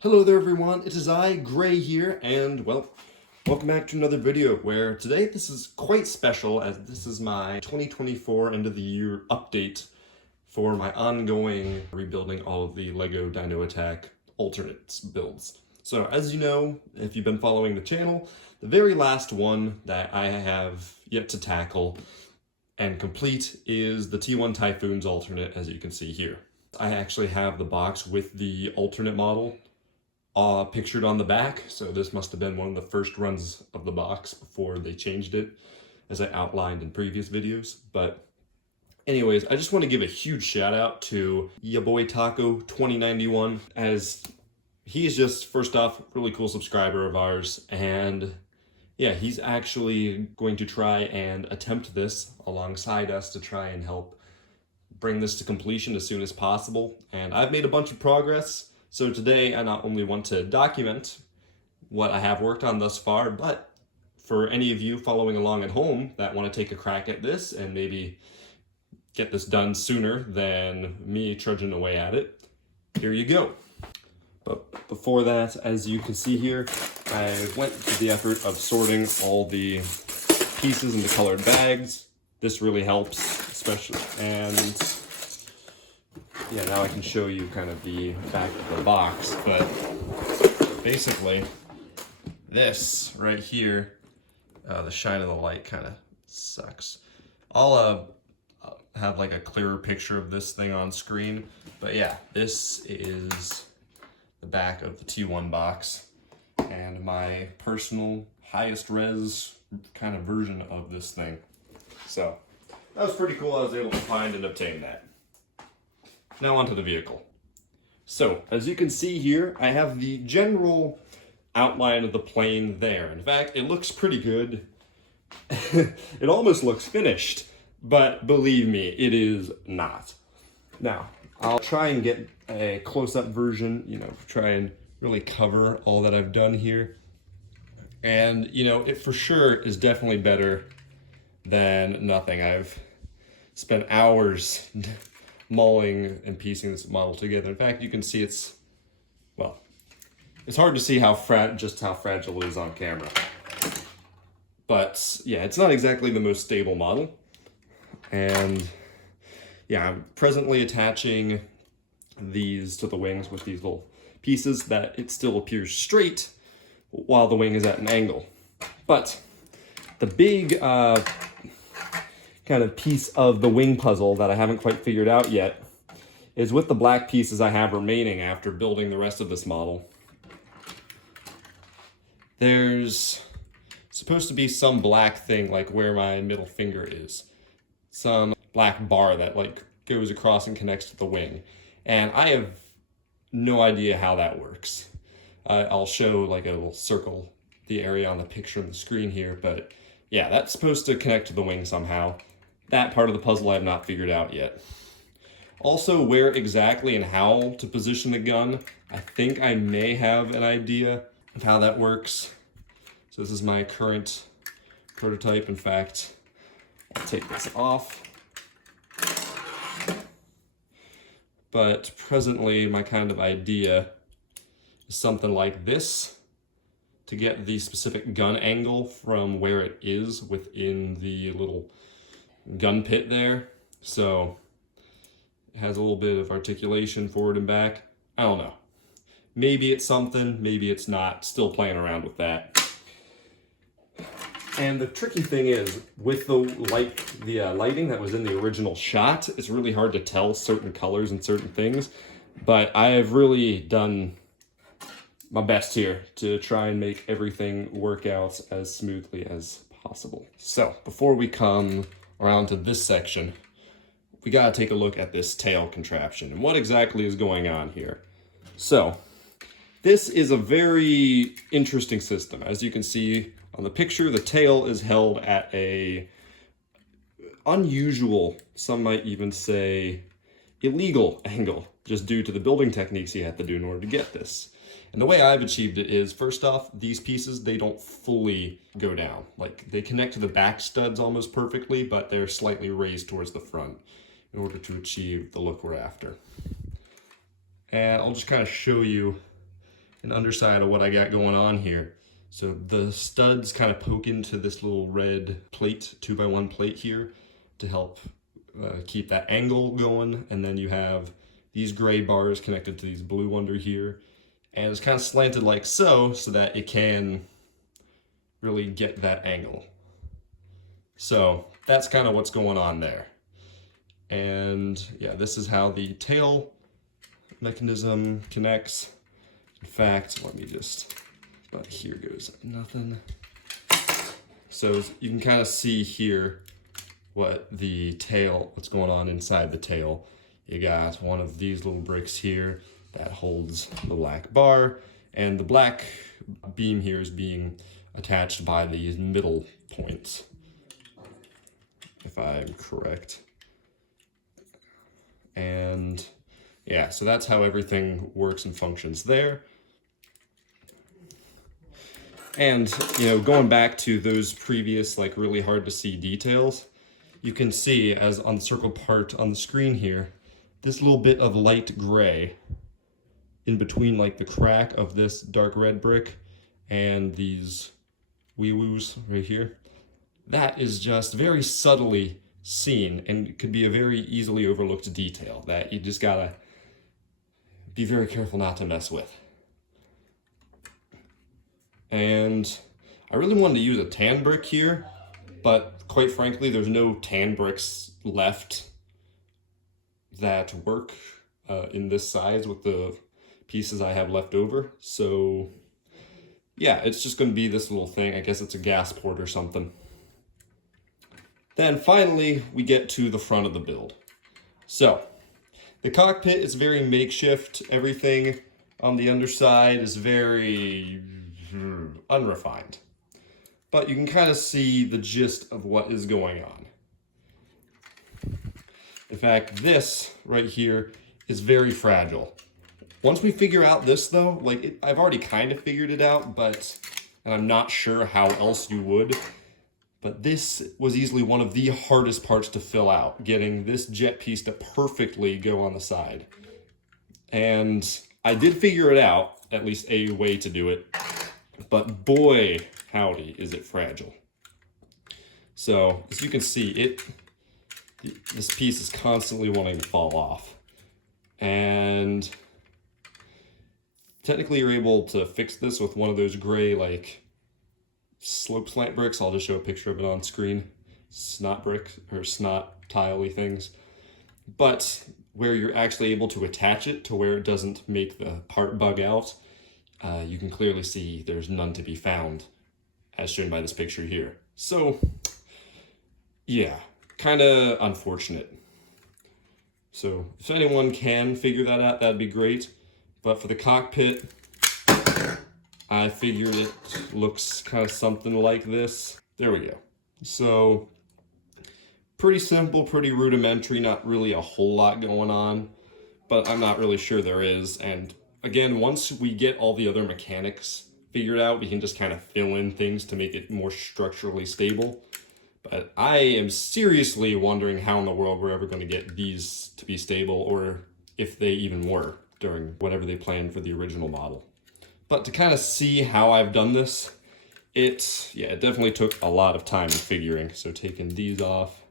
Hello there everyone, it is I, Gray here, and well, welcome back to another video where today this is quite special as this is my 2024 end of the year update for my ongoing rebuilding all of the LEGO Dino Attack alternates builds. So as you know, if you've been following the channel, the very last one that I have yet to tackle and complete is the T1-Typhoon's alternate, as you can see here. I actually have the box with the alternate model pictured on the back, so this must have been one of the first runs of the box before they changed it, as I outlined in previous videos. But anyways, I just want to give a huge shout out to ya boy Taco 2091, as he's just, first off, really cool subscriber of ours, and yeah, he's actually going to try and attempt this alongside us to try and help bring this to completion as soon as possible. And I've made a bunch of progress. So today I not only want to document what I have worked on thus far, but for any of you following along at home that want to take a crack at this and maybe get this done sooner than me trudging away at it, here you go. But before that, as you can see here, I went to the effort of sorting all the pieces into colored bags. This really helps, especially, and yeah, now I can show you kind of the back of the box, but basically this right here, the shine of the light kind of sucks. I'll have like a clearer picture of this thing on screen, but yeah, this is the back of the T1 box and my personal highest res kind of version of this thing. So that was pretty cool. I was able to find and obtain that. Now onto the vehicle. So, as you can see here, I have the general outline of the plane there. In fact, it looks pretty good. It almost looks finished, but believe me, it is not. Now, I'll try and get a close-up version, try and really cover all that I've done here. And, it for sure is definitely better than nothing. I've spent hours mauling and piecing this model together. In fact, you can see it's hard to see just how fragile it is on camera. But yeah, it's not exactly the most stable model. And yeah, I'm presently attaching these to the wings with these little pieces that it still appears straight while the wing is at an angle. But the big kind of piece of the wing puzzle that I haven't quite figured out yet is with the black pieces I have remaining after building the rest of this model. There's supposed to be some black thing like where my middle finger is. Some black bar that like goes across and connects to the wing. And I have no idea how that works. I'll show like a little circle the area on the picture on the screen here, but yeah, that's supposed to connect to the wing somehow. That part of the puzzle I have not figured out yet. Also, where exactly and how to position the gun, I think I may have an idea of how that works. So this is my current prototype. In fact, I'll take this off. But presently, my kind of idea is something like this to get the specific gun angle from where it is within the little gun pit there. So it has a little bit of articulation forward and back. I don't know. Maybe it's something, maybe it's not. Still playing around with that. And the tricky thing is, with the lighting that was in the original shot, it's really hard to tell certain colors and certain things. But I have really done my best here to try and make everything work out as smoothly as possible. So before we come around to this section, we gotta take a look at this tail contraption and what exactly is going on here. So this is a very interesting system. As you can see on the picture, the tail is held at a unusual, some might even say illegal angle, just due to the building techniques you have to do in order to get this. And the way I've achieved it is, first off, these pieces, they don't fully go down. Like, they connect to the back studs almost perfectly, but they're slightly raised towards the front in order to achieve the look we're after. And I'll just kind of show you an underside of what I got going on here. So the studs kind of poke into this little red plate, 2x1 plate here to help keep that angle going. And then you have these gray bars connected to these blue under here. And it's kind of slanted like so that it can really get that angle. So that's kind of what's going on there. And yeah, this is how the tail mechanism connects. In fact, let me just, but here goes nothing. So you can kind of see here what's going on inside the tail. You got one of these little bricks here that holds the black bar, and the black beam here is being attached by these middle points, if I'm correct. And yeah, so that's how everything works and functions there. And, you know, going back to those previous, like, really hard to see details, you can see, as on the circle part on the screen here, this little bit of light gray in between, like, the crack of this dark red brick and these wee-woos right here. That is just very subtly seen, and it could be a very easily overlooked detail that you just gotta be very careful not to mess with. And I really wanted to use a tan brick here, but quite frankly, there's no tan bricks left that work in this size with the pieces I have left over. So yeah, it's just going to be this little thing. I guess it's a gas port or something. Then finally, we get to the front of the build. So the cockpit is very makeshift. Everything on the underside is very unrefined. But you can kind of see the gist of what is going on. In fact, this right here is very fragile. Once we figure out this though, I've already kind of figured it out, and I'm not sure how else you would, but this was easily one of the hardest parts to fill out, getting this jet piece to perfectly go on the side. And I did figure it out, at least a way to do it, but boy, howdy, is it fragile. So, as you can see, this piece is constantly wanting to fall off. And technically you're able to fix this with one of those gray, like, slope slant bricks. I'll just show a picture of it on screen. Snot brick, or snot tile-y things. But where you're actually able to attach it to where it doesn't make the part bug out, you can clearly see there's none to be found, as shown by this picture here. So, yeah, kind of unfortunate. So, if anyone can figure that out, that'd be great. But for the cockpit, I figured it looks kind of something like this. There we go. So, pretty simple, pretty rudimentary, not really a whole lot going on, but I'm not really sure there is. And again, once we get all the other mechanics figured out, we can just kind of fill in things to make it more structurally stable. But I am seriously wondering how in the world we're ever going to get these to be stable, or if they even were during whatever they planned for the original model. But to kind of see how I've done this, it definitely took a lot of time figuring. So taking these off.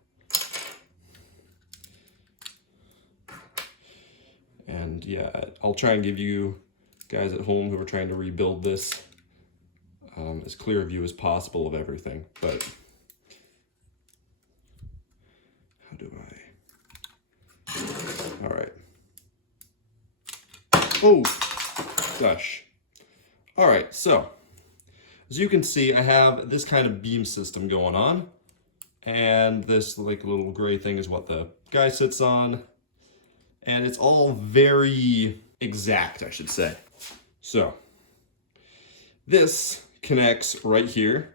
And yeah, I'll try and give you guys at home who are trying to rebuild this as clear a view as possible of everything. But how do I? All right. Oh, gosh. All right, so as you can see, I have this kind of beam system going on, and this like little gray thing is what the guy sits on, and it's all very exact, I should say. So this connects right here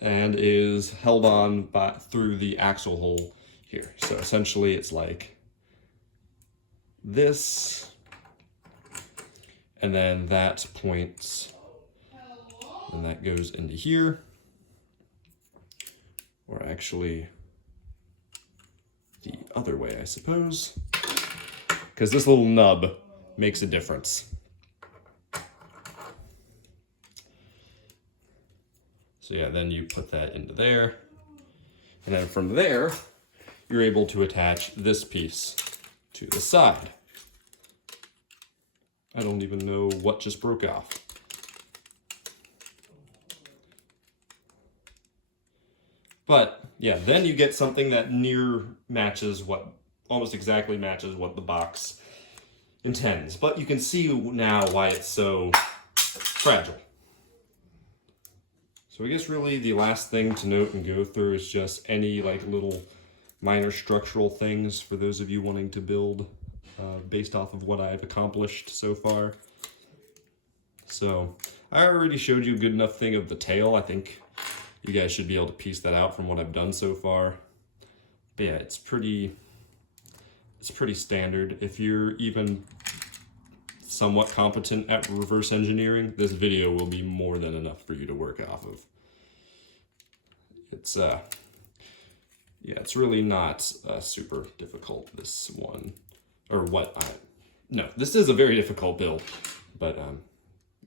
and is held on through the axle hole here. So essentially it's like this, and then that points, and that goes into here, or actually the other way, I suppose, because this little nub makes a difference. So yeah, then you put that into there. And then from there, you're able to attach this piece to the side. I don't even know what just broke off. But yeah, then you get something that almost exactly matches what the box intends. But you can see now why it's so fragile. So I guess really the last thing to note and go through is just any like little minor structural things for those of you wanting to build based off of what I've accomplished so far. So I already showed you a good enough thing of the tail. I think you guys should be able to piece that out from what I've done so far. But yeah, it's pretty standard. If you're even somewhat competent at reverse engineering, this video will be more than enough for you to work off of. It's yeah, it's really not super difficult, this one. No, this is a very difficult build, but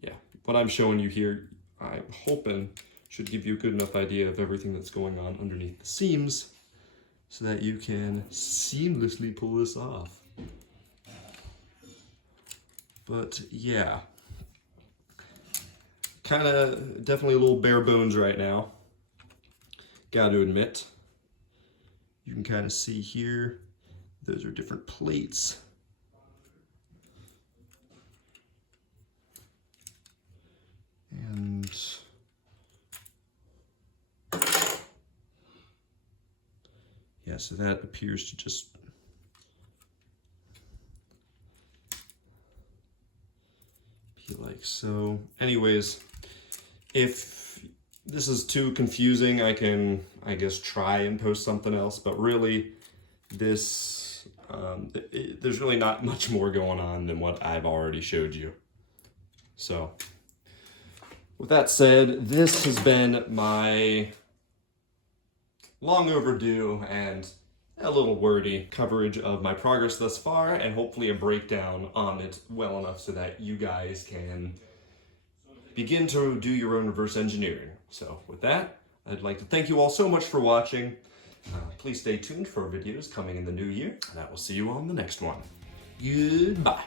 yeah, what I'm showing you here, I'm hoping should give you a good enough idea of everything that's going on underneath the seams so that you can seamlessly pull this off. But yeah, kind of definitely a little bare bones right now. Got to admit, you can kind of see here, those are different plates. And yeah, so that appears to just be like so. Anyways, if this is too confusing, I can, I guess, try and post something else, but really this, there's really not much more going on than what I've already showed you. So with that said, this has been my long overdue and a little wordy coverage of my progress thus far, and hopefully a breakdown on it well enough so that you guys can begin to do your own reverse engineering. So with that, I'd like to thank you all so much for watching. Please stay tuned for videos coming in the new year, and I will see you on the next one. Goodbye.